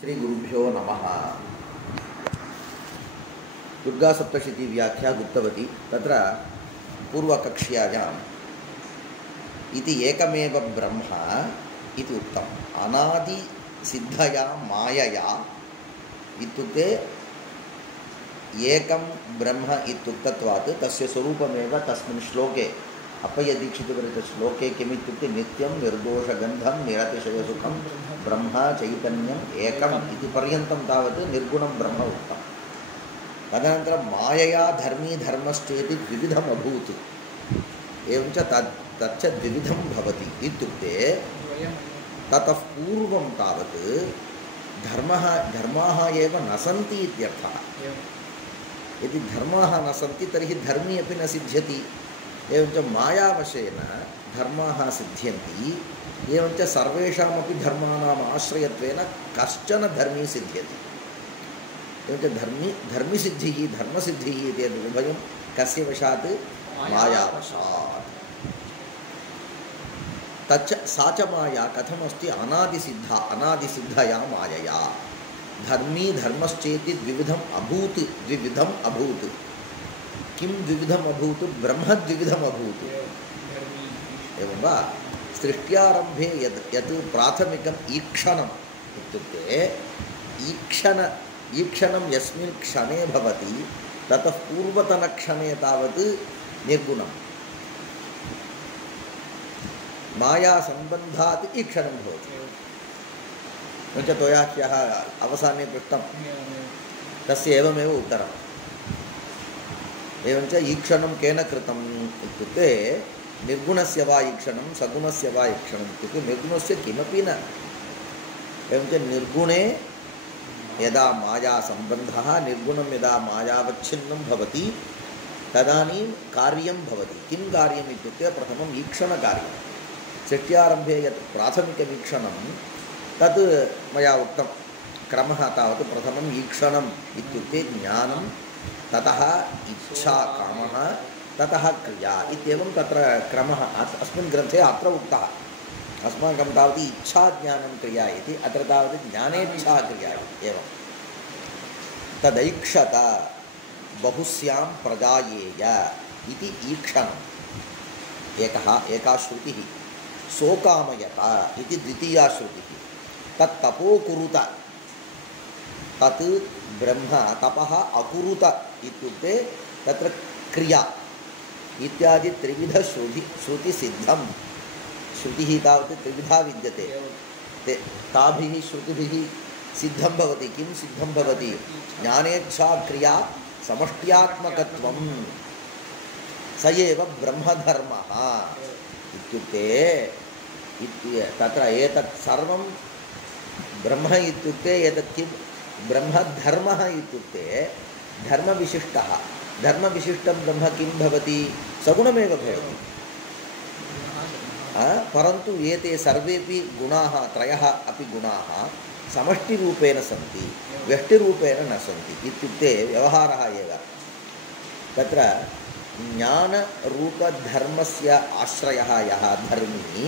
श्री गुरुभ्यो नमः। दुर्गा सप्तशती व्याख्या गुप्तवती। तत्र पूर्वकक्ष्यायाम् इति एकमेव ब्रह्म इति उक्तम्। अनादि सिद्धया मायया इत्युक्ते एकं ब्रह्म इत्युक्तत्वात् तस्य स्वरूपमेव तस्मिन् श्लोके अप्पय्यदीक्षितविरचितश्लोके किमित्युक्ते नित्यं निर्दोषगन्धं निरतिशयसुखं ब्रह्म चैतन्यम् एकम् इति पर्यन्तं तावत् निर्गुणं ब्रह्म उक्तं। तदनन्तरं मायया धर्मी धर्मश्चेति द्विविधम् अभूत्। एवञ्च तच्च द्विविधं भवति इत्युक्ते ततः पूर्वं तावत् धर्माः एव न सन्ति इत्यर्थः। यदि धर्माः न सन्ति तर्हि धर्मी अपि न सिद्ध्यति। एवञ्च मायावशेन धर्माः सिद्ध्यन्ति। एवञ्च सर्वेषामपि धर्माणाम् आश्रयत्वेन कश्चन धर्मी सिद्ध्यति। एवञ्च धर्मिसिद्धिः धर्मसिद्धिः इति उभयं कस्य वशात्? मायावशात्। तच्च सा च माया कथमस्ति? अनादिसिद्धया मायया धर्मी धर्मश्चेति द्विविधम् अभूत्। किं द्विविधम् अभूत्? ब्रह्म द्विविधम् अभूत्। एवं वा? सृष्ट्यारम्भे यत् प्राथमिकम् ईक्षणम् इत्युक्ते ईक्षणं यस्मिन् क्षणे भवति ततः पूर्वतनक्षणे तावत् निर्गुणं। मायासम्बन्धात् ईक्षणं भवति। एवञ्च त्वया ह्यः अवसाने पृष्टं तस्य एवमेव उत्तरम्। एवञ्च ईक्षणं केन कृतम् इत्युक्ते निर्गुणस्य वा ईक्षणं सगुणस्य वा ईक्षणम् इत्युक्ते निर्गुणस्य किमपि न। एवञ्च निर्गुणे यदा मायासम्बन्धः निर्गुणं यदा मायावच्छिन्नं भवति तदानीं कार्यं भवति। किं कार्यम् इत्युक्ते प्रथमम् ईक्षणकार्यं। सृष्ट्यारम्भे यत् प्राथमिकमीक्षणं तत् मया उक्तं। क्रमः तावत् प्रथमम् ईक्षणम् इत्युक्ते ज्ञानं, ततः इच्छा कामः, ततः क्रिया इत्येवं तत्र क्रमः अस्मिन् ग्रन्थे अत्र उक्तः। अस्माकं तावत् इच्छा ज्ञानं क्रिया इति, अत्र तावत् ज्ञानेच्छा क्रिया एवं। तदैक्षत बहुस्यां प्रजायेय इति ईक्षणम् एका श्रुतिः। सोकामयत इति द्वितीया श्रुतिः। तत्तपोकुरुत तत् ब्रह्म तपः अकुरुत इत्युक्ते तत्र क्रिया इत्यादि त्रिविधश्रुतिसिद्धं। श्रुतिः तावत् त्रिविधा विद्यते। ताभिः श्रुतिभिः सिद्धं भवति। किं सिद्धं भवति? ज्ञानेच्छा क्रिया समष्ट्यात्मकत्वं स एव ब्रह्मधर्मः इत्युक्ते तत्र एतत् सर्वं ब्रह्म इत्युक्ते एतत् किं? ब्रह्मधर्मः इत्युक्ते धर्मविशिष्टः। धर्मविशिष्टं ब्रह्म किं भवति? सगुणमेव भवति। परन्तु एते सर्वेपि गुणाः त्रयः अपि गुणाः समष्टिरूपेण सन्ति, व्यष्टिरूपेण न सन्ति। इत्युक्ते व्यवहारः एव। तत्र ज्ञानरूपधर्मस्य आश्रयः यः धर्मी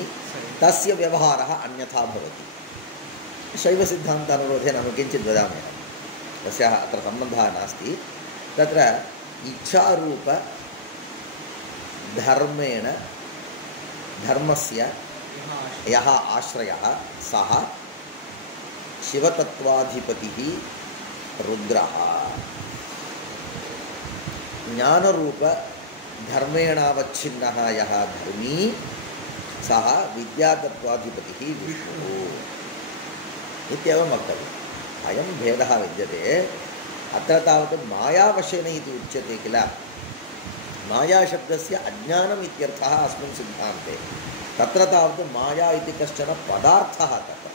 तस्य व्यवहारः अन्यथा भवति। शैवसिद्धान्तानुरोधेन अहं किञ्चित् वदामि। तस्याः अत्र सम्बन्धः नास्ति। तत्र इच्छारूपधर्मेण धर्मस्य यः आश्रयः सः शिवतत्त्वाधिपतिः रुद्रः। ज्ञानरूपधर्मेणावच्छिन्नः यः धर्मी सः विद्यातत्त्वाधिपतिः विष्णुः इत्येवं वक्तव्यम्। अयं भेदः विद्यते। अत्र तावत् मायावशेन इति उच्यते किल। मायाशब्दस्य अज्ञानम् इत्यर्थः अस्मिन् सिद्धान्ते। तत्र तावत् माया इति कश्चन पदार्थः। तत्र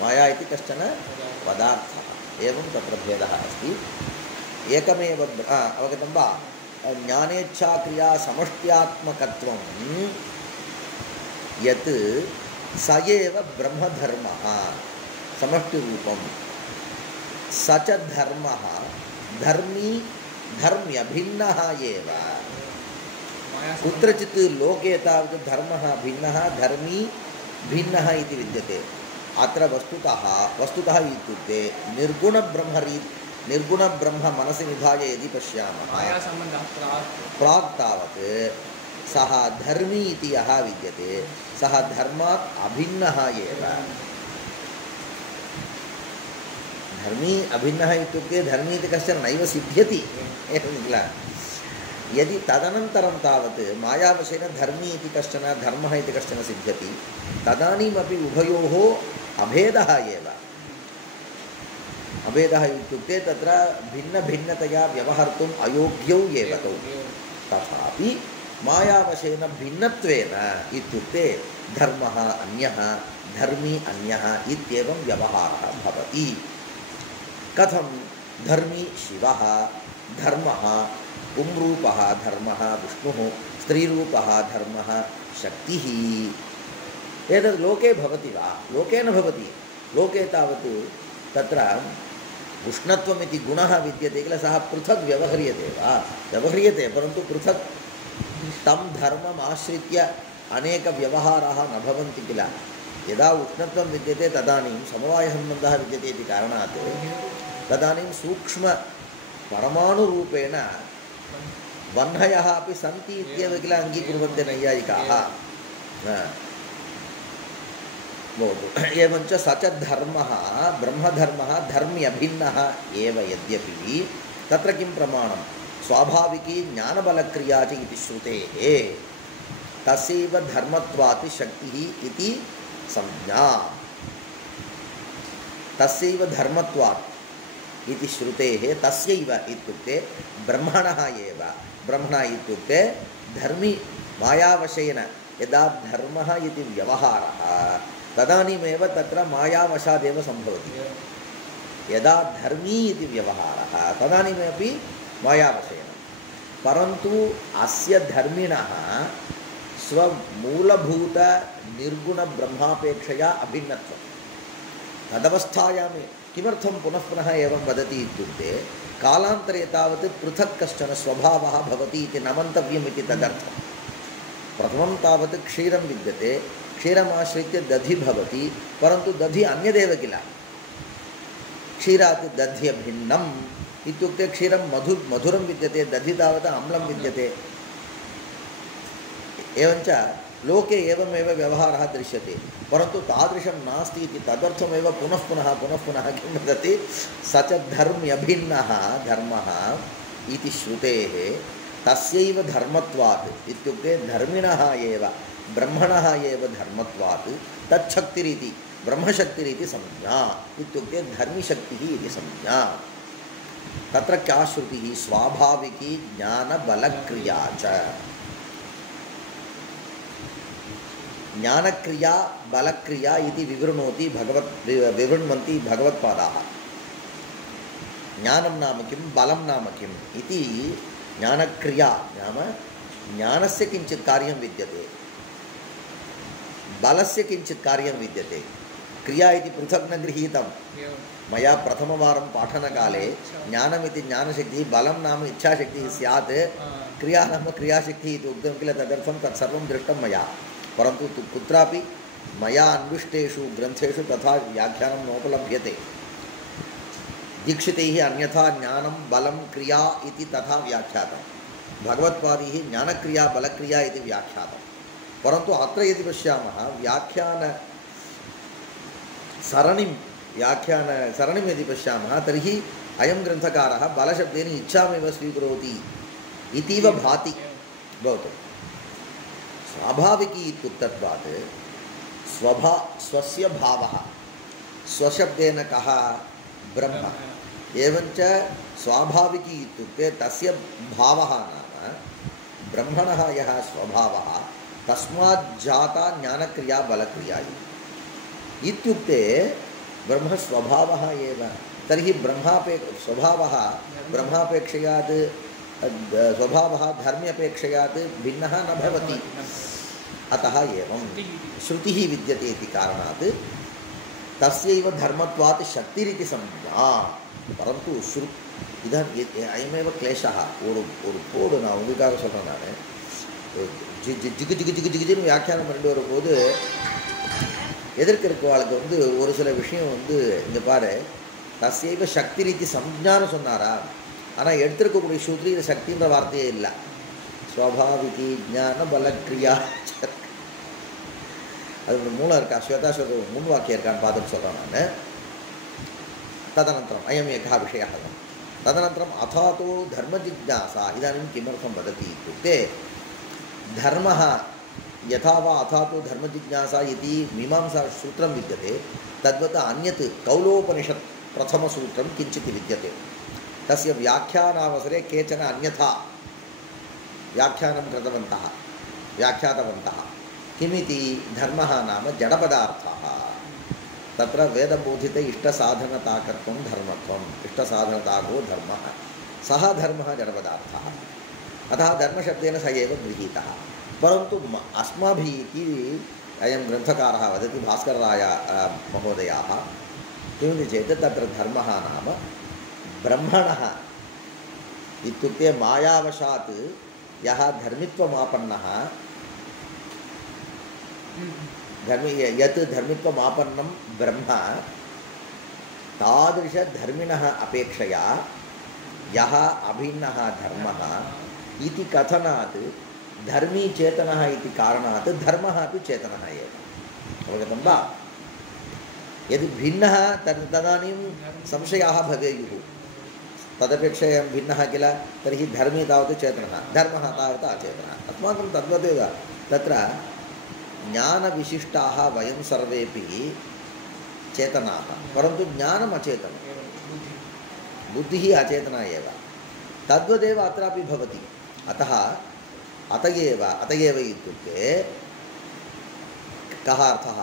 माया इति कश्चन पदार्थः। एवं तत्र भेदः अस्ति। एकमेव अवगतं वा? ज्ञानेच्छाक्रिया समष्ट्यात्मकत्वं यत् स एव ब्रह्मधर्मः समष्टिरूपं। स च धर्मः धर्म्यभिन्नः एव। कुत्रचित् लोके तावत् धर्मः भिन्नः धर्मी भिन्नः इति विद्यते। अत्र वस्तुतः इत्युक्ते निर्गुणब्रह्म मनसि निधाय यदि पश्यामः प्राक् तावत् सः धर्मी इति यः विद्यते सः धर्मात् अभिन्नः एव। धर्मी अभिन्नः इत्युक्ते धर्मी इति कश्चन नैव सिद्ध्यति एवं किल। यदि तदनन्तरं तावत् मायावशेन धर्मी इति कश्चन धर्मः इति कश्चन सिद्ध्यति तदानीमपि उभयोः अभेदः एव। अभेदः इत्युक्ते तत्र भिन्नभिन्नतया व्यवहर्तुम् अयोग्यौ एव तौ। तथापि मायावशेन भिन्नत्वेन इत्युक्ते धर्मः अन्यः धर्मी अन्यः इत्येवं व्यवहारः भवति। कथं धर्मी शिवः धर्मः पुंरूपः धर्मः विष्णुः स्त्रीरूपः धर्मः शक्तिः एतद् लोके भवति वा? लोके न भवति। लोके तावत् तत्र उष्णत्वमिति गुणः विद्यते किल, सः पृथक् व्यवह्रियते वा? व्यवह्रियते, परन्तु पृथक् तं धर्मम् आश्रित्य अनेकव्यवहाराः न भवन्ति किल। यदा उष्णत्वं विद्यते तदानीं समवायसम्बन्धः विद्यते इति कारणात् तदानीं सूक्ष्मपरमाणुरूपेण वह्नयः अपि सन्ति इत्येव किल अङ्गीकुर्वन्ति नैयायिकाः। भवतु। एवञ्च स च धर्मः ब्रह्मधर्मः धर्म्यभिन्नः एव यद्यपि तत्र किं प्रमाणं स्वाभाविकी ज्ञानबलक्रिया च इति श्रुतेः तस्यैव धर्मत्वात् शक्तिः इति संज्ञा। तस्यैव धर्मत्वात् इति श्रुतेः तस्यैव इत्युक्ते ब्रह्मणः एव। ब्रह्मणः इत्युक्ते धर्मी मायावशेन यदा धर्मः इति व्यवहारः तदानीमेव तत्र मायावशादेव सम्भवति। यदा धर्मी इति व्यवहारः तदानीमपि मायावशेन, परन्तु अस्य धर्मिणः स्वमूलभूतनिर्गुणब्रह्मापेक्षया अभिन्नत्वं। तदवस्थायां किमर्थं पुनः पुनः एवं वदति इत्युक्ते कालान्तरे तावत् पृथक् कश्चन स्वभावः भवति इति न मन्तव्यम् इति तदर्थं। प्रथमं तावत् क्षीरं विद्यते, क्षीरमाश्रित्य दधि भवति, परन्तु दधि अन्यदेव किल। क्षीरात् दध्यभिन्नम् इत्युक्ते क्षीरं मधुरं विद्यते, दधि तावत् अम्लं विद्यते। एवञ्च लोके एवमेव व्यवहारः दृश्यते, परन्तु तादृशं नास्ति इति तदर्थमेव पुनः पुनः किं वदति स च धर्म्यभिन्नः धर्मः इति श्रुतेः तस्यैव धर्मत्वात् इत्युक्ते धर्मिणः एव ब्रह्मणः एव धर्मत्वात् तच्छक्तिरिति ब्रह्मशक्तिरिति संज्ञा। इत्युक्ते धर्मिशक्तिः इति संज्ञा। तत्र क्या श्रुतिः स्वाभाविकी ज्ञानबलक्रिया च। ज्ञानक्रिया बलक्रिया इति विवृण्वन्ति भगवत्पादाः। ज्ञानं नाम किं बलं नाम किम् इति ज्ञानक्रिया नाम ज्ञानस्य किञ्चित् कार्यं विद्यते, बलस्य किञ्चित् कार्यं विद्यते। क्रिया इति पृथक् न गृहीतं मया प्रथमवारं पाठनकाले। ज्ञानमिति ज्ञानशक्तिः, बलं नाम इच्छाशक्तिः स्यात्, क्रिया नाम क्रियाशक्तिः इति उक्तं किल, तदर्थं तत्सर्वं दृष्टं मया। परन्तु कुत्रापि मया अन्विष्टेषु ग्रन्थेषु तथा व्याख्यानं नोपलभ्यते। दीक्षितैः अन्यथा ज्ञानं बलं क्रिया इति तथा व्याख्यातं, भगवत्पादैः ज्ञानक्रिया बलक्रिया इति व्याख्यातं। परन्तु अत्र यदि पश्यामः व्याख्यानसरणिं यदि पश्यामः तर्हि अयं ग्रन्थकारः बलशब्देन इच्छामेव स्वीकरोति इतीव भाति। भवतु। स्वाभाविकी इत्युक्तत्वात् स्वस्य भावः स्वशब्देन कः ब्रह्म। एवञ्च स्वाभाविकी इत्युक्ते तस्य भावः नाम ब्रह्मणः यः स्वभावः तस्मात् जाता ज्ञानक्रिया बलक्रिया इत्युक्ते ब्रह्मस्वभावः एव। तर्हि स्वभावः ब्रह्मापेक्षयात् स्वभावः धर्म्यपेक्षयात् भिन्नः न भवति। अतः एवं श्रुतिः विद्यते इति कारणात् तस्यैव धर्मत्वात् शक्तिरिति संज्ञा। परन्तु अयमेव क्लेशः। ஒரு கோடு நான் உங்களுக்காக சொல்கிறேன்। நான் ஜிகு ஜிகு ஜிகு ஜிகு ஜிகுன்னு வியாக்கியானம் பண்ணிட்டு வரும்போது எதிர்க்க இருக்கவாளுக்கு வந்து ஒரு சில விஷயம் வந்து இங்கே பாரு தசைவ சக்தி ரீதி சம்ஞானம் சொன்னாரா, ஆனால் எடுத்திருக்கக்கூடிய சூத்ரி இது சக்தின்ற வார்த்தையே இல்லை. ஸ்வபாவிகி ஞான பலக்ரியா அது மூலம் இருக்கா, ஸ்வேதாஸ்வத முன் வாக்கியம் இருக்கான்னு பார்த்துட்டு சொல்கிறேன் நான். तदनन्तरम् अयम् एकः विषयः. तदनन्तरम् अथातो धर्मजिज्ञासा इदानीं किमर्थं वदति इत्युक्ते धर्मः यथा वा अथातो धर्मजिज्ञासा इति मीमांसासूत्रं विद्यते तद्वत् अन्यत् कौलोपनिषत् प्रथमसूत्रं किञ्चित् विद्यते. तस्य व्याख्यानावसरे केचन अन्यथा व्याख्यानं कृतवन्तः व्याख्यातवन्तः. किमिति धर्मः नाम जडपदार्थः. तत्र वेदबोधित इष्टसाधनताकत्वं धर्मत्वम् इष्टसाधनताको धर्मः सः धर्मः जडपदार्थः. अतः धर्मशब्देन स एव गृहीतः. परन्तु अस्माभिः इति अयं ग्रन्थकारः वदति, भास्करराय महोदयाः, किमिति चेत् तत्र धर्मः नाम ब्रह्मणः इत्युक्ते मायावशात् यः धर्मित्वमापन्नः यत् धर्मित्वमापन्नं ब्रह्म तादृशधर्मिणः अपेक्षया यः अभिन्नः धर्मः इति कथनात् धर्मी चेतनः इति कारणात् धर्मः अपि चेतनः एव. अवगतं वा? यदि भिन्नः तदानीं संशयाः भवेयुः. तदपेक्षया भिन्नः किल, तर्हि धर्मी तावत् चेतनः, धर्मः तावत् अचेतनः. अस्माकं तद्वदेव तत्र ज्ञानविशिष्टाः वयं सर्वेपि चेतनाः, परन्तु ज्ञानम् अचेतनं, बुद्धिः अचेतना एव. तद्वदेव अत्रापि भवति. अतः अत एव इत्युक्ते कः अर्थः?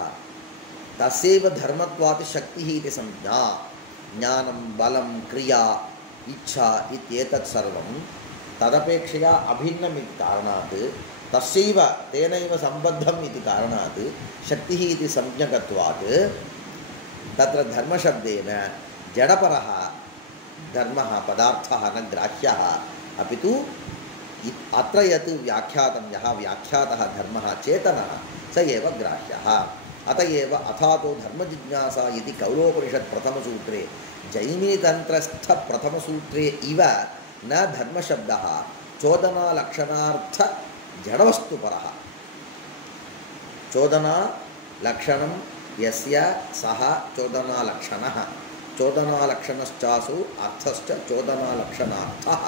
तस्यैव धर्मत्वात् शक्तिः इति संज्ञा. ज्ञानं बलं क्रिया इच्छा इत्येतत् सर्वं तदपेक्षया अभिन्नम् इति कारणात् तस्यैव तेनैव सम्बद्धम् इति कारणात् शक्तिः इति संज्ञकत्वात् तत्र धर्मशब्देन जडपरः धर्मः पदार्थः न ग्राह्यः, अपि तु अत्र यत् व्याख्यातं यः व्याख्यातः धर्मः चेतनः स एव ग्राह्यः. अत एव अथातो धर्मजिज्ञासा इति कौलोपनिषत् प्रथमसूत्रे जैमिनितन्त्रस्थ प्रथमसूत्रे इव न धर्मशब्दः चोदनालक्षणार्थ जडवस्तुपरः. चोदनालक्षणं यस्य सः चोदनालक्षणः, चोदनालक्षणश्चासु अर्थश्च चोदनालक्षणार्थः.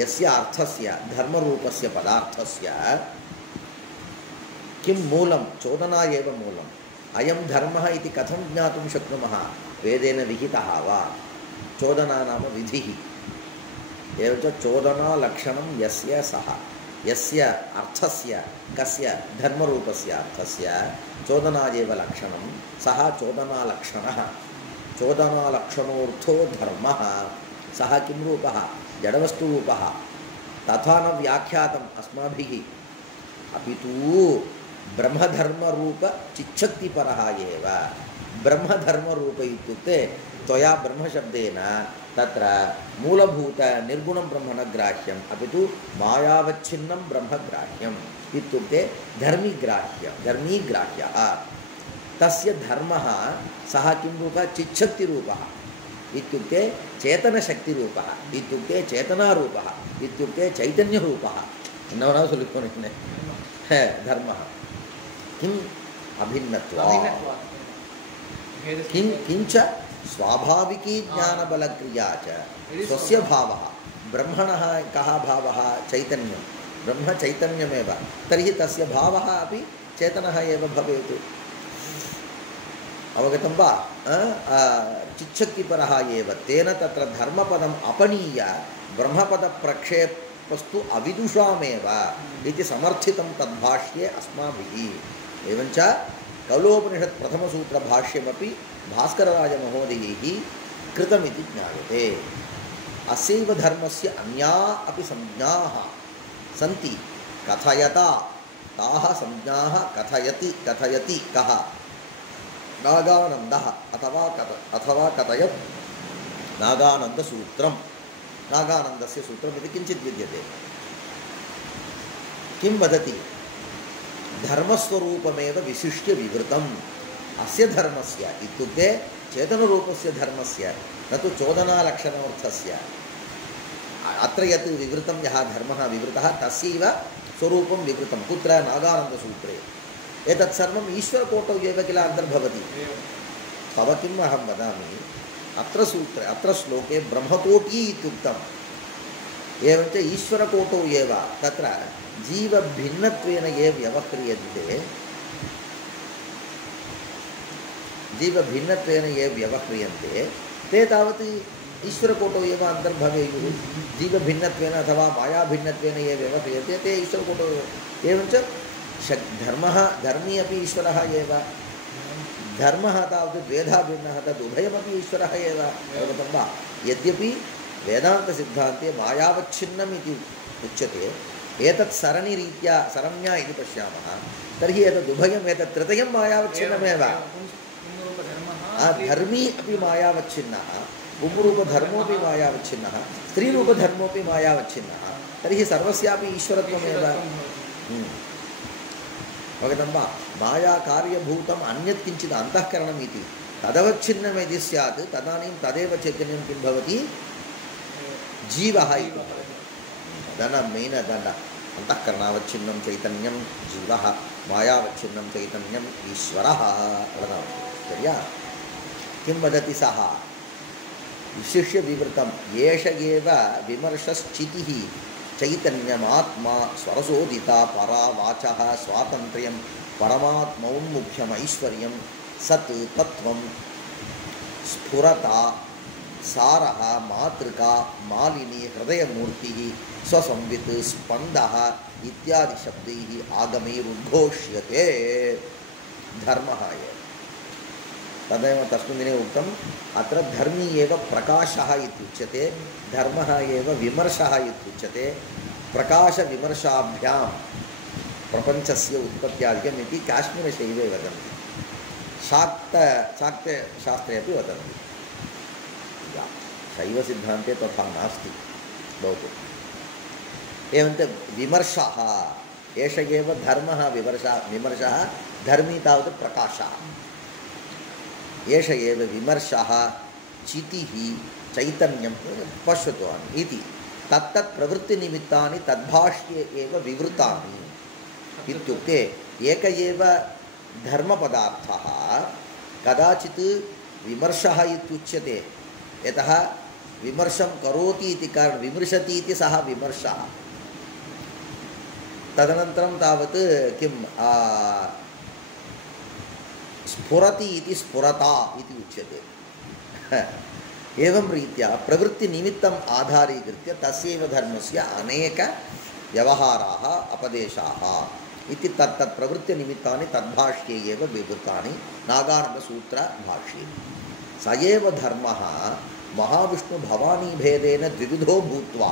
यस्य अर्थस्य धर्मरूपस्य पदार्थस्य किं मूलं? चोदना एव मूलम्. अयं धर्मः इति कथं ज्ञातुं शक्नुमः? वेदेन विहितः वा? चोदना नाम विधिः. एवञ्च चोदनालक्षणं यस्य सः, यस्य अर्थस्य, कस्य? धर्मरूपस्य अर्थस्य चोदना एव लक्षणं, सः चोदनालक्षणः. चोदनालक्षणोऽर्थो धर्मः. सः किं रूपः? जडवस्तुरूपः. तथा न व्याख्यातम् अस्माभिः, अपि तु ब्रह्मधर्मरूप चिच्छक्तिपरः एव. ब्रह्मधर्मरूप इत्युक्ते त्वया ब्रह्मशब्देन तत्र मूलभूत निर्गुणं ब्रह्म न ग्राह्यम्, अपि तु मायावच्छिन्नं ब्रह्म ग्राह्यम् इत्युक्ते धर्मीग्राह्यः. तस्य धर्मः सः किं रूपः? चिच्छक्तिरूपः इत्युक्ते चेतनशक्तिरूपः इत्युक्ते चेतनारूपः इत्युक्ते चैतन्यरूपः. न सुलिखोन धर्मः किम्? अभिन्नत्वात्. किञ्च स्वाभाविकी ज्ञानबलक्रिया च स्वस्य भावः. ब्रह्मणः कः भावः? चैतन्यं. ब्रह्म चैतन्यमेव, तर्हि तस्य भावः अपि चेतनः एव भवेत्. अवगतं वा? चिच्छक्तिपरः एव. तेन तत्र धर्मपदम् अपनीय ब्रह्मपदप्रक्षेपस्तु अविदुषामेव इति समर्थितं तद्भाष्ये अस्माभिः. एवञ्च कौलोपनिषत् प्रथमसूत्रभाष्यमपि भास्करराजमहोदयैः कृतमिति ज्ञायते. अस्यैव धर्मस्य अन्या अपि संज्ञाः सन्ति. कथयता ताः संज्ञाः कथयति कः? नागानन्दः अथवा कथयत् नागानन्दसूत्रं. नागानन्दस्य सूत्रम् इति किञ्चित् विद्यते. किं वदति? धर्मस्वरूपमेव विशिष्य विवृतं. अस्य धर्मस्य इत्युक्ते चेतनरूपस्य धर्मस्य न तु चोदनालक्षणार्थस्य अत्र यत् विवृतं यः धर्मः विवृतः तस्यैव स्वरूपं विवृतं कुत्र नागानन्दसूत्रे एतत् सर्वम् ईश्वरकोटौ एव किल अन्तर्भवति तव किम् अहं वदामि अत्र सूत्रे अत्र श्लोके ब्रह्मकोटी इत्युक्तम् एवञ्च ईश्वरकोटौ एव तत्र जीवभिन्नत्वेन ये व्यवह्रियन्ते ते तावत् ईश्वरकोटौ एव अन्तर्भवेयुः जीवभिन्नत्वेन अथवा मायाभिन्नत्वेन ये व्यवह्रियन्ते ते ईश्वरकोटौ एवञ्च धर्मः धर्मी अपि ईश्वरः एव धर्मः तावत् द्वेधा भिन्नः तदुभयमपि ईश्वरः एव अवगतं वा यद्यपि वेदान्तसिद्धान्ते मायावच्छिन्नम् इति उच्यते एतत् सरणिरीत्या सरण्या इति पश्यामः तर्हि एतदुभयम् एतत् तृतीयं मायावच्छिन्नमेव धर्मी अपि मायावच्छिन्नः पुंरूपधर्मोऽपि मायावच्छिन्नः स्त्रीरूपधर्मोऽपि मायावच्छिन्नः तर्हि सर्वस्यापि ईश्वरत्वमेव अवगतं वा मायाकार्यभूतम् अन्यत् किञ्चित् अन्तःकरणम् इति तदवच्छिन्नम् यदि स्यात् तदानीं तदेव चैतन्यं किं भवति जीवः इति दण्ड अंतःकरणावच्छिन्नं चैतन्यं जीवः मायावच्छिन्नं चैतन्यम् ईश्वरः वदामि सर्या किं वदति सः विशिष्य विवृतम् एष एव विमर्शश्चितिः चैतन्यमात्मा स्वरसोदिता परा वाचः स्वातन्त्र्यं परमात्मौन्मुख्यम् ऐश्वर्यं सत् तत्त्वं स्फुरता सारः मातृका मालिनी हृदयमूर्तिः स्वसंवित् स्पन्दः इत्यादि शब्दैः आगमैरुद्घोष्यते धर्मः एव तदेव तस्मिन् दिने उक्तम् अत्र धर्मी एव प्रकाशः इत्युच्यते धर्मः एव विमर्शः इत्युच्यते प्रकाशविमर्शाभ्यां प्रपञ्चस्य उत्पत्त्यादिकम् इति काश्मीरशैवे वदन्ति शाक्तशास्त्रे अपि वदन्ति शैवसिद्धान्ते तथा नास्ति बहु एवञ्च विमर्शः एष एव धर्मः विमर्शः धर्मी तावत् प्रकाशः एष एव विमर्शः चितिः चैतन्यं पश्यतु इति तत्तत् प्रवृत्तिनिमित्तानि तद्भाष्ये एव विवृतानि इत्युक्ते एक एव धर्मपदार्थः कदाचित् विमर्शः इत्युच्यते यतः विमर्शं करोति इति कारणं विमर्शति इति सः विमर्शः तदनन्तरं तावत् किं स्फुरति इति स्फुरता इति उच्यते एवं रीत्या प्रवृत्तिनिमित्तम् आधारीकृत्य तस्यैव धर्मस्य अनेक व्यवहाराः अपदेशाः इति तत्तत् प्रवृत्तिनिमित्तानि तद्भाष्ये एव विवृतानि नागानन्दसूत्रभाष्ये स एव धर्मः महाविष्णुभवानीभेदेन द्विविधो भूत्वा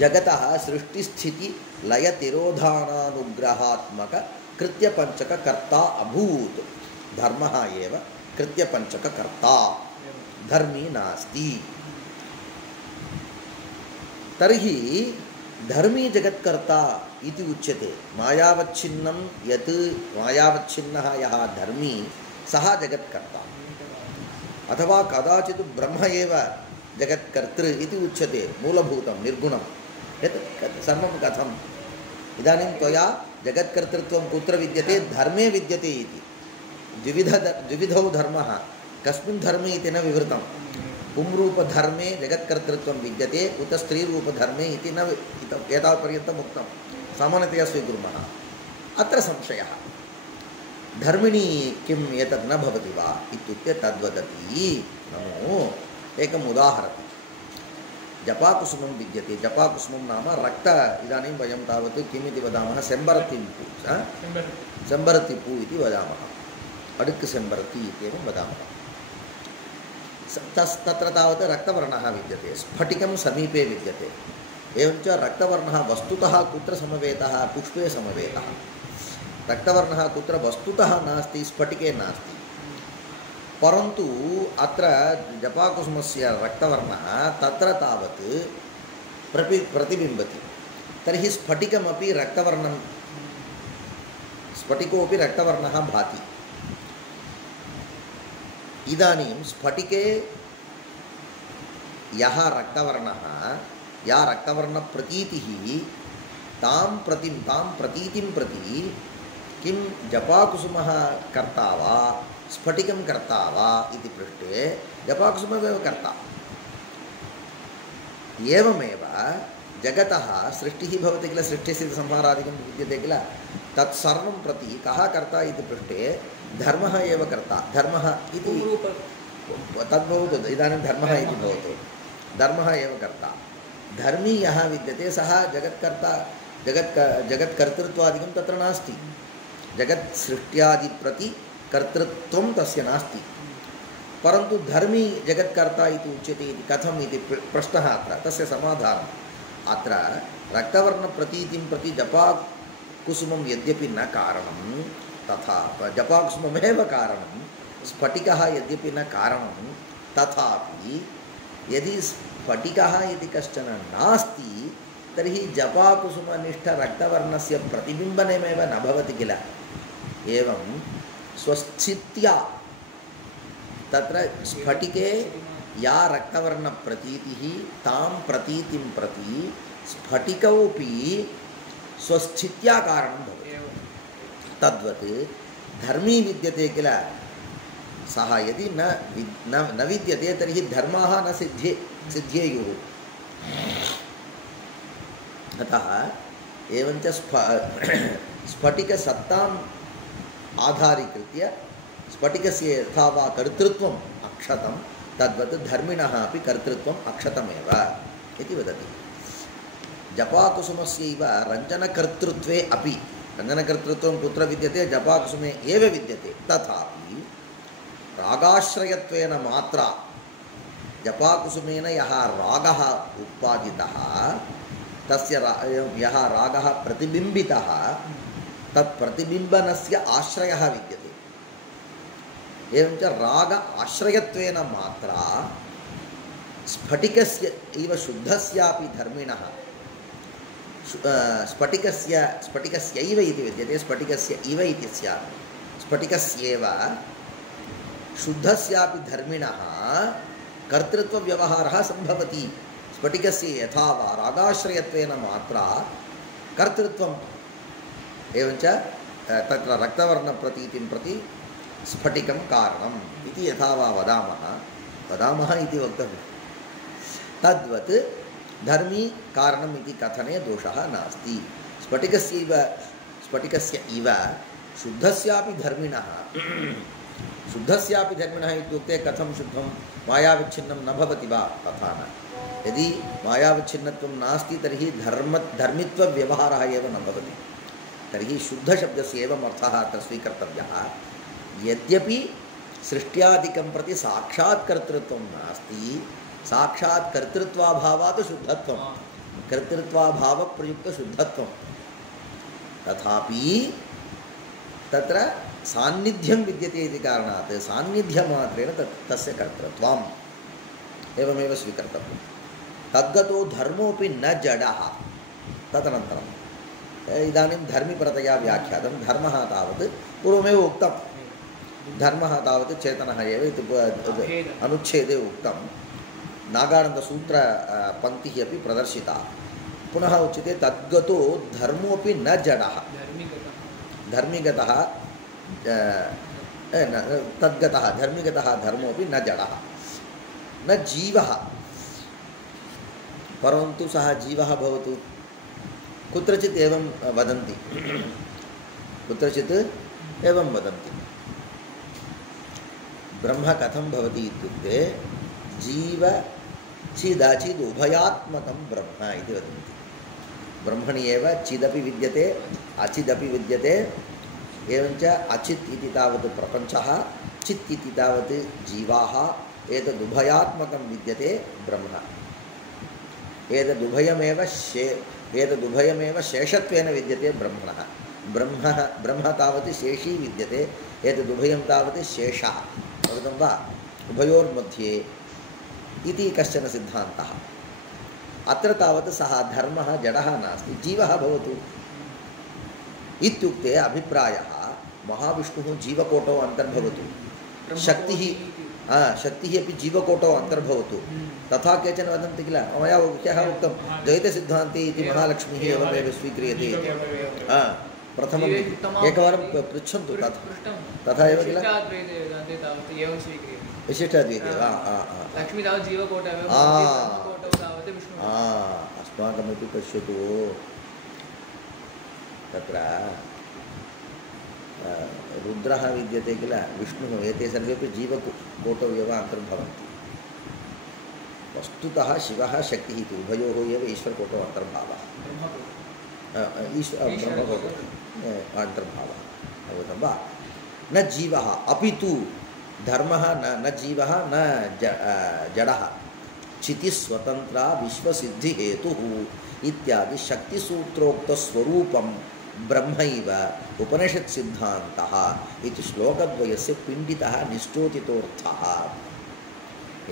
जगतः सृष्टिस्थिति लयतिरोधानानुग्रहात्मक कृत्यपञ्चककर्ता अभूत् धर्मः एव कृत्यपञ्चककर्ता धर्मी नास्ति तर्हि धर्मी जगत्कर्ता इति उच्यते मायावच्छिन्नं यत् मायावच्छिन्नः यः धर्मी सः जगत्कर्ता अथवा कदाचित् ब्रह्म एव जगत्कर्तृ इति उच्यते मूलभूतं निर्गुणं यत् सर्वं कथम् इदानीं त्वया जगत्कर्तृत्वं कुत्र विद्यते धर्मे विद्यते इति द्विविधौ धर्मः कस्मिन् धर्मे इति न विवृतं पुंरूपधर्मे जगत्कर्तृत्वं विद्यते उत स्त्रीरूपधर्मे इति न एतावत्पर्यन्तम् उक्तं सामान्यतया स्वीकुर्मः अत्र संशयः धर्मिणी किम् एतत् न भवति वा इत्युक्ते तद्वदति नमो एकम् उदाहरणं जपाकुसुमं विद्यते जपाकुसुमं नाम रक्त इदानीं वयं तावत् किमिति वदामः सेम्बरतिपू सेम्बरतिपू इति वदामः अडुक् सेम्बरति इत्येवं वदामः तत्र तावत् रक्तवर्णः विद्यते स्फटिकं समीपे विद्यते एवञ्च रक्तवर्णः वस्तुतः कुत्र समवेतः पुष्पे समवेतः रक्तवर्णः कुत्र वस्तुतः नास्ति स्फटिके नास्ति परन्तु अत्र जपाकुसुमस्य रक्तवर्णः तत्र तावत् प्रतिबिम्बति तर्हि स्फटिकमपि रक्तवर्णं स्फटिकोऽपि रक्तवर्णः भाति। इदानीं स्फटिके यः रक्तवर्णः, या रक्तवर्णप्रतीतिः तां प्रतीतिं प्रति किं जपाकुसुमः कर्ता वा स्फटिकं कर्ता वा इति पृष्टे जपाकुसुममेव कर्ता। एवमेव जगतः सृष्टिः भवति किल, सृष्टिस्थितिसंहारादिकं विद्यते किल, तत्सर्वं प्रति कः कर्ता इति पृष्टे धर्मः एव कर्ता। धर्मः इति तद्भवतु, इदानीं धर्मः इति भवतु, धर्मः एव कर्ता। धर्मी यः विद्यते सः जगत्कर्ता, जगत्कर्तृत्वादिकं तत्र नास्ति। जगत् सृष्ट्यादि प्रति कर्तृत्वं तस्य नास्ति। परन्तु धर्मी जगत्कर्ता इति उच्यते इति कथम् इति प्रश्नः अत्र। तस्य समाधानम् अत्र रक्तवर्णप्रतीतिं प्रति जपाकुसुमं यद्यपि न कारणं, तथा जपाकुसुममेव कारणं, स्फटिकः यद्यपि न कारणं, तथापि यदि स्फटिकः इति कश्चन नास्ति तर्हि जपाकुसुमनिष्ठरक्तवर्णस्य प्रतिबिम्बनमेव न भवति किल। एवं स्वस्थित्या तत्र स्फटिके या रक्तवर्णप्रतीतिः तां प्रतीतिं प्रति स्फटिकोऽपि स्वस्थित्या कारणं भवति। तद्वत् धर्मी विद्यते किल, सः यदि न विद्यते तर्हि धर्माः न सिद्ध्येयुः। अतः एवञ्च स्फटिकसत्ताम् आधारीकृत्य स्फटिकस्य यथा वा कर्तृत्वम् अक्षतं तद्वत् धर्मिणः अपि कर्तृत्वम् अक्षतमेव इति वदति। जपाकुसुमस्यैव रञ्जनकर्तृत्वे अपि, रञ्जनकर्तृत्वं कुत्र विद्यते, जपाकुसुमे एव विद्यते। तथापि रागाश्रयत्वेन मात्रा जपाकुसुमेन यः रागः उत्पादितः, तस्य यः रागः प्रतिबिम्बितः, तत्प्रतिबिम्बनस्य आश्रयः विद्यते। एवञ्च राग आश्रयत्वेन मात्रा स्फटिकस्य इव शुद्धस्यापि धर्मिणः, स्फटिकस्यैव इति विद्यते, स्फटिकस्य इव इति स्यात्, स्फटिकस्यैव शुद्धस्यापि धर्मिणः कर्तृत्वव्यवहारः सम्भवति। स्फटिकस्य यथा वा रागाश्रयत्वेन मात्रा कर्तृत्वम्, एवञ्च तत्र रक्तवर्णप्रतीतिं प्रति स्फटिकं कारणम् इति यथा वा वदामः इति वक्तव्यं। तद्वत् धर्मी कारणम् इति कथने दोषः नास्ति। स्फटिकस्य इव शुद्धस्यापि धर्मिणः इत्युक्ते कथं शुद्धं, मायाविच्छिन्नं न भवति वा, तथा न। यदि मायाविच्छिन्नत्वं नास्ति तर्हि धर्मित्वव्यवहारः एव न भवति। तर्हि शुद्धशब्दस्य एवम् अर्थः अत्र स्वीकर्तव्यः। यद्यपि सृष्ट्यादिकं प्रति साक्षात् कर्तृत्वं नास्ति, साक्षात् कर्तृत्वाभावात् शुद्धत्वं, कर्तृत्वाभावप्रयुक्तशुद्धत्वं, तथापि तत्र सान्निध्यं विद्यते इति कारणात् सान्निध्यमात्रेण तस्य कर्तृत्वम् एवमेव स्वीकर्तव्यं। तद्गतो धर्मोऽपि न जडः। तदनन्तरम् इदानीं धर्मिपरतया व्याख्यातं। धर्मः तावत् पूर्वमेव उक्तं, धर्मः तावत् चेतनः एव इति अनुच्छेदे उक्तं। नागानन्दसूत्रपङ्क्तिः अपि प्रदर्शिता। पुनः उच्यते तद्गतो धर्मोऽपि न जडः। धर्मिगतः धर्मिगतः धर्मोऽपि न जडः, न जीवः। परन्तु सः जीवः भवतु, कुत्रचित् एवं वदन्ति, ब्रह्म कथं भवति इत्युक्ते जीव चिदचिद् उभयात्मकं ब्रह्म इति वदन्ति। ब्रह्मणि एव चिदपि विद्यते, अचिदपि विद्यते। एवञ्च अचित् इति तावत् प्रपञ्चः, चित् इति तावत् जीवाः। एतदुभयात्मकं विद्यते ब्रह्म। एतदुभयमेव शेषत्वेन विद्यते ब्रह्मणः। ब्रह्म तावत् शेषी विद्यते, एतदुभयं तावत् शेषः। अवगतं वा? उभयोर्मध्ये इति कश्चन सिद्धान्तः। अत्र तावत् सः धर्मः जडः नास्ति, जीवः भवतु। इत्युक्ते अभिप्रायः महाविष्णुः जीवकोटौ अन्तर्भवतु शक्तिः शक्तिः अपि जीवकोटौ अन्तर्भवतु तथा केचन वदन्ति किल मया ह्यः उक्तं द्वैतसिद्धान्ते इति महालक्ष्मीः एवमेव स्वीक्रियते इति प्रथमम् एकवारं पृच्छन्तु तथा एव किल विशिष्टाद्वैते वा लक्ष्मी तावत् जीवकोटौ तावत् विष्णुः अस्माकमपि पश्यतु तत्र रुद्रः विद्यते किल विष्णुः एते सर्वेपि जीवकोटौ एव अन्तर्भवन्ति वस्तुतः शिवः शक्तिः इति उभयोः एव ईश्वरकोटौ अन्तर्भावः ब्रह्मकोटौ अन्तर्भावः अवगतं वा न जीवः अपि तु धर्मः न जीवः न जडः चितिस्वतन्त्रा विश्वसिद्धिहेतुः इत्यादि शक्तिसूत्रोक्तस्वरूपं ब्रह्मैव उपनिषत् सिद्धान्तः इति श्लोकद्वयस्य पिण्डितः निष्ठोदितोऽर्थः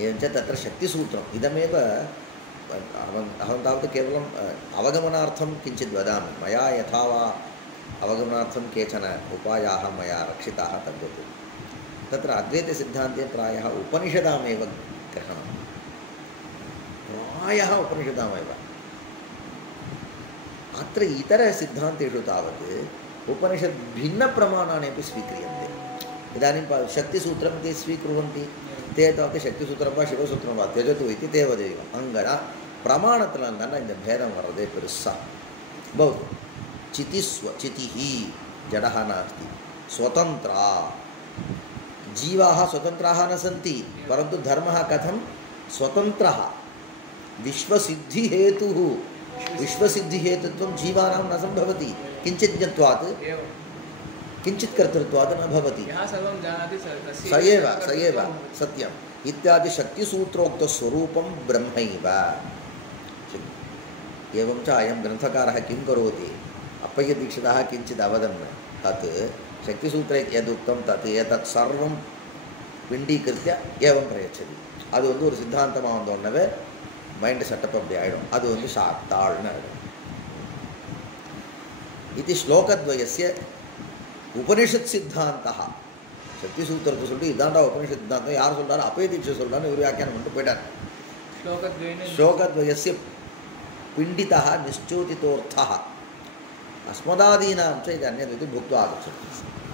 एवञ्च तत्र शक्तिसूत्रम् इदमेव अहं तावत् केवलम् अवगमनार्थं किञ्चित् वदामि मया यथा वा अवगमनार्थं केचन उपायाः मया रक्षिताः तद्वत् तत्र अद्वैतसिद्धान्ते प्रायः उपनिषदामेव ग्रहणं प्रायः उपनिषदामेव अत्र इतरसिद्धान्तेषु तावत् उपनिषद् भिन्नप्रमाणानि अपि स्वीक्रियन्ते इदानीं शक्तिसूत्रं ते स्वीकुर्वन्ति ते तावत् शक्तिसूत्रं वा शिवसूत्रं वा त्यजतु इति ते वदेयुः अङ्गन प्रमाणத்தில் இந்த भेदं वर्तते பெருசா भवतु चितिः जडः नास्ति स्वतन्त्रा जीवाः स्वतन्त्राः न सन्ति परन्तु धर्मः कथं स्वतन्त्रः विश्वसिद्धिहेतुः विश्वसिद्धिहेतुत्वं जीवानां न सम्भवति किञ्चित् ज्ञत्वात् किञ्चित् कर्तृत्वात् न भवति स एव सत्यम् इत्यादि शक्तिसूत्रोक्तस्वरूपं ब्रह्मैव एवं च अयं ग्रन्थकारः किं करोति अप्पय्यदीक्षितः किञ्चित् अवदन् तत् शक्तिसूत्रे यदुक्तं तत् एतत् सर्वं पिण्डीकृत्य एवं प्रयच्छति அது வந்து ஒரு சித்தாந்தமாக வந்தோடனே மைண்ட் செட்டப் அப்படி ஆகிடும் அது வந்து தாழ்னு ஆகிடும் இது ஸ்லோகத்வயஸ்ய உபனிஷத் சித்தாந்தः சக்திசூத்திரத்தை சொல்லிட்டு இதாண்டா உபனிஷத் சித்தாந்தம் யார் சொல்கிறாரு அப்பயதீட்சை சொல்கிறான்னு ஒரு வியாக்கியானம் பண்ணிட்டு போயிட்டார் ஸ்லோகத்வயஸ்ய पिण्डितः निश्चोदितोऽर्थः अस्मदादीनां च इति अन्यद् भुक्त्वा आगच्छति